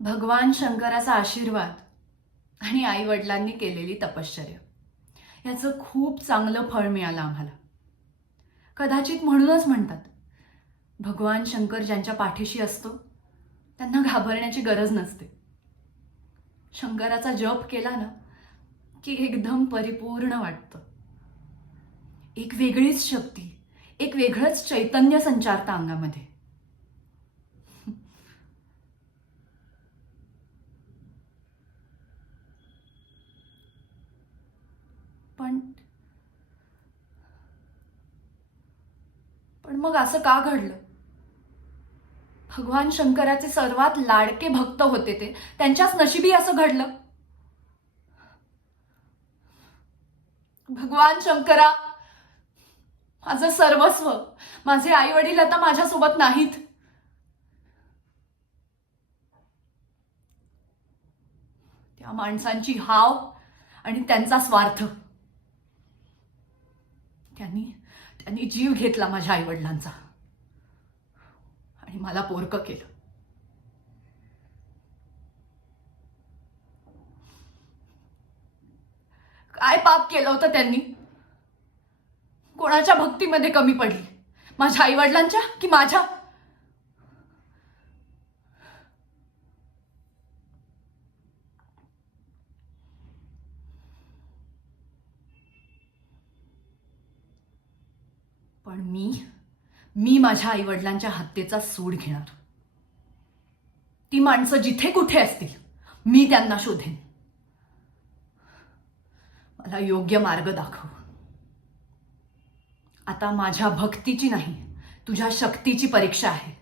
भगवान शंकराचा आशीर्वाद आणि आई वडिलांनी केलेली तपश्चर्या याचं खूप चांगलं फळ मिळालं आम्हाला. कदाचित म्हणूनच म्हणतात, भगवान शंकर ज्यांच्या पाठीशी असतो त्यांना घाबरण्याची गरज नसते. शंकराचा जप केला ना की एकदम परिपूर्ण वाटतं. एक वेगळीच शक्ती, एक वेगळंच चैतन्य संचारतं अंगामध्ये. पण पण मग असं का घडलं? भगवान शंकराचे सर्वात लाडके भक्त होते ते, त्यांच्याच नशिबी असं घडलं. भगवान शंकरा, माझं सर्वस्व, माझे आई वडील आता माझ्यासोबत नाहीत. त्या माणसांची हाव आणि त्यांचा स्वार्थ, त्यांनी त्यांनी जीव घेतला माझ्या आई वडिलांचा आणि मला पोरकं केलं. काय पाप केलं होतं त्यांनी? कोणाच्या भक्तीमध्ये कमी पडली, माझ्या आई वडिलांच्या की माझ्या? पण मी माझ्या आई वडिलांच्या हत्येचा सूड घेणार. ती माणसं जिथे कुठे असतील मी त्यांना शोधेन. मला योग्य मार्ग दाखव. आता माझ्या भक्तीची नाही, तुझ्या शक्तीची परीक्षा आहे.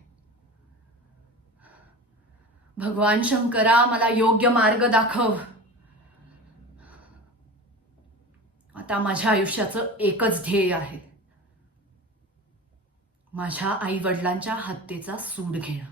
भगवान शंकरा, मला योग्य मार्ग दाखव. आता माझ्या आयुष्याचं एकच ध्येय आहे, माझ्या आई वडिलांच्या हत्येचा सूड घेणं.